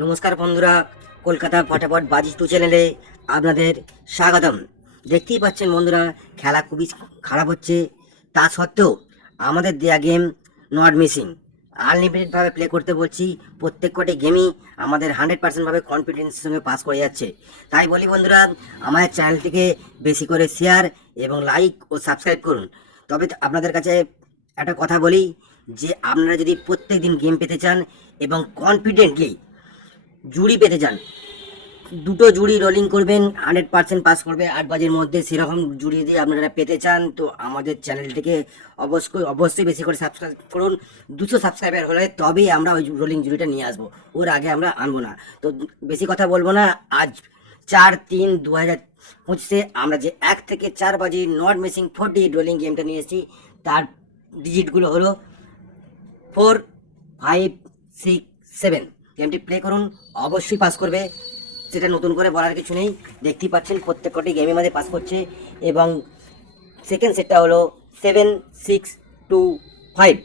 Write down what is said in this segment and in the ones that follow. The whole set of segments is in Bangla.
নমস্কার বন্ধুরা, কলকাতা ফটাফট বাজি টু চ্যানেলে আপনাদের স্বাগতম। দেখতেই পাচ্ছেন বন্ধুরা, খেলা খুবই খারাপ হচ্ছে। তা সত্ত্বেও আমাদের দেয়া গেম নট মিসিং, আনলিমিটেডভাবে প্লে করতে বলছি। প্রত্যেক কটি গেমই আমাদের 100% কনফিডেন্সের সঙ্গে পাস করে যাচ্ছে। তাই বলি বন্ধুরা, আমাদের চ্যানেলটিকে বেশি করে শেয়ার এবং লাইক ও সাবস্ক্রাইব করুন। তবে আপনাদের কাছে একটা কথা বলি, যে আপনারা যদি প্রত্যেক দিন গেম পেতে চান এবং কনফিডেন্টলি জুড়ি পেতে চান, দুটো জুড়ি রোলিং করবেন, 100% পাস করবে 8 বাজির মধ্যে। সেরকম জুড়ি দিয়ে আপনারা পেতে চান তো আমাদের চ্যানেলটিকে অবশ্যই বেশি করে সাবস্ক্রাইব করুন। 200 সাবস্ক্রাইবার হলে তবেই আমরা ওই রোলিং জুড়িটা নিয়ে আসবো, ওর আগে আমরা আনবো না। তো বেশি কথা বলবো না। আজ 4/3/2025 আমরা যে 1 থেকে 4 বাজি নট মিসিং 40 রোলিং গেমটা নিয়ে এসেছি, তার ডিজিটগুলো হলো 4, 5, 6, 7। গেমটি প্লে করুন, অবশ্যই পাস করবে, সেটা নতুন করে বলার কিছু নেই। দেখতেই পাচ্ছেন প্রত্যেক কটি গেমের মধ্যে পাস করছে। এবং সেকেন্ড সেটটা হলো 7, 6, 2, 5।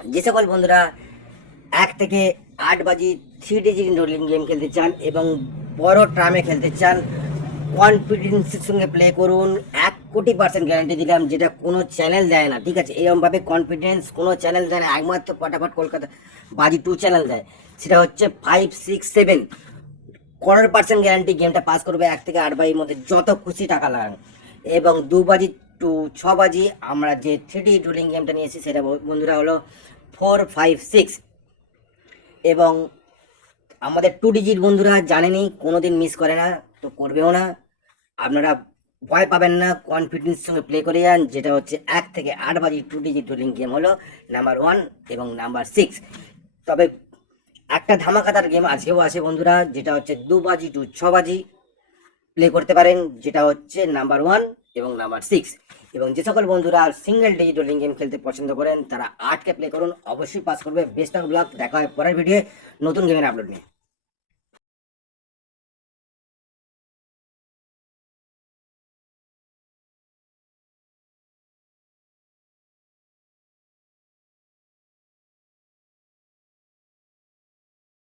যে সকল বন্ধুরা 1 থেকে 8 বাজি 3 ডিজিট রোলিং গেম খেলতে চান এবং বড় ট্রামে খেলতে চান, কনফিডেন্সের সঙ্গে প্লে করুন। 1 কোটি% গ্যারান্টি দিলাম, যেটা কোনো চ্যানেল দেয় না। ঠিক আছে, এরকমভাবে কনফিডেন্স কোনো চ্যানেল দেয় না, একমাত্র ফটাফট কলকাতা বাজি টু চ্যানেল দেয়। সেটা হচ্ছে 5, 6, 7 100% গ্যারান্টি গেমটা পাস করবে 1 থেকে 8 বাজির মধ্যে, যত খুশি টাকা লাগান। এবং 2 বাজি টু 6 বাজি আমরা যে 3D রোলিং গেমটা নিয়েছি সেটা বন্ধুরা হলো 4, 5, 6। এবং আমাদের 2 ডিজিট বন্ধুরা জানেনই, কোনো দিন মিস করে না, তো করবেও না। আপনারা ভয় পাবেন না, কনফিডেন্সের সঙ্গে প্লে করে যান। যেটা হচ্ছে 1 থেকে 8 বাজি 2 ডিজিট রোলিং গেম হলো নাম্বার 1 এবং নাম্বার 6। তবে একটা ধামাকাদার গেম আজকেও আছে বন্ধুরা, যেটা হচ্ছে 2 বাজি টু 6 বাজি প্লে করতে পারেন, যেটা হচ্ছে নাম্বার 1 এবং নাম্বার 6। এবং যে সকল বন্ধুরা সিঙ্গেল ডিজিট রোলিং গেম খেলতে পছন্দ করেন তারা 8কে প্লে করুন, অবশ্যই পাস করবে। বেস্ট অফ লাক, দেখা হয় পরের ভিডিও নতুন গেমের আপলোড নিয়ে।